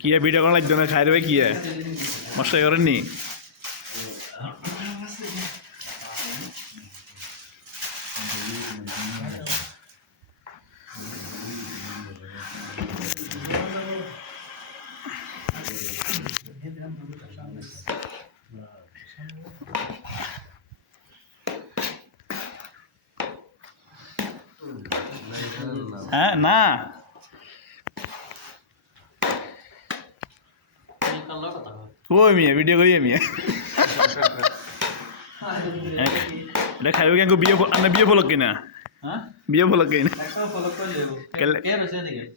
কি ভিডিও করা লাগতো না খাই দেবে কি মশাই করেননি হ্যাঁ না কই মিয়া ভিডিও করি মিয়া এটা খাইবে কেন বিয়ে বিয়ে ফলক কিনা বিয়ে ফলক কিনা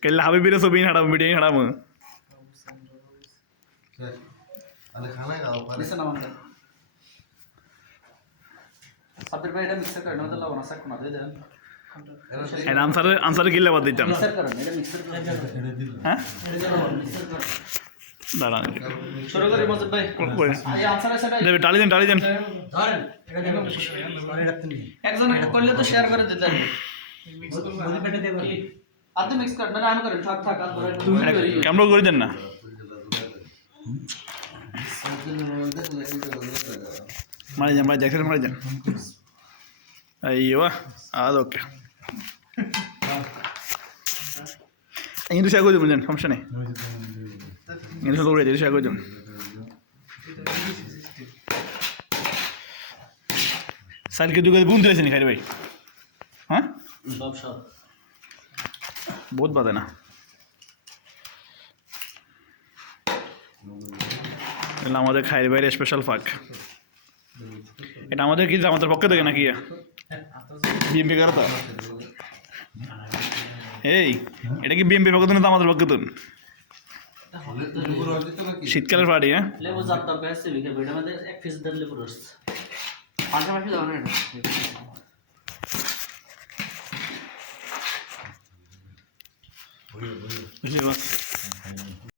কেলে হাবি বিরে ছবি হাঁটাবো ভিডিও হাঁটাবো আনসারে কিনলে বাদ দিতাম হ্যাঁ দাঁড়ান টালি দেন ক্যামেরা করে দেন না মারি যান അയ്യോ അതൊക്കെ ഇങ്ങനെ ഷാഗോ ഞാൻ ഫംഗ്ഷനെ ഇങ്ങനെ ഷാഗോ ഷാഗോ সালকে দুগে গুণ দিয়েছে নি খাইরে ভাই হ্যাঁ সব বহুত বাদে না এটা আমাদের খাইরে ভাইয়ের স্পেশাল ফাঁক এটা আমাদের কি আমাদের পক্ষে থেকে নাকি বিএমপি করতো এই এটা কি বিএমপি পক্ষ থেকে আমাদের পক্ষে তো শীতকালের পার্টি হ্যাঁ লেবু যাত্রা বেসে লিখে বেটা আমাদের এক পিস দল লেবু রস পাশাপাশি দাও না এটা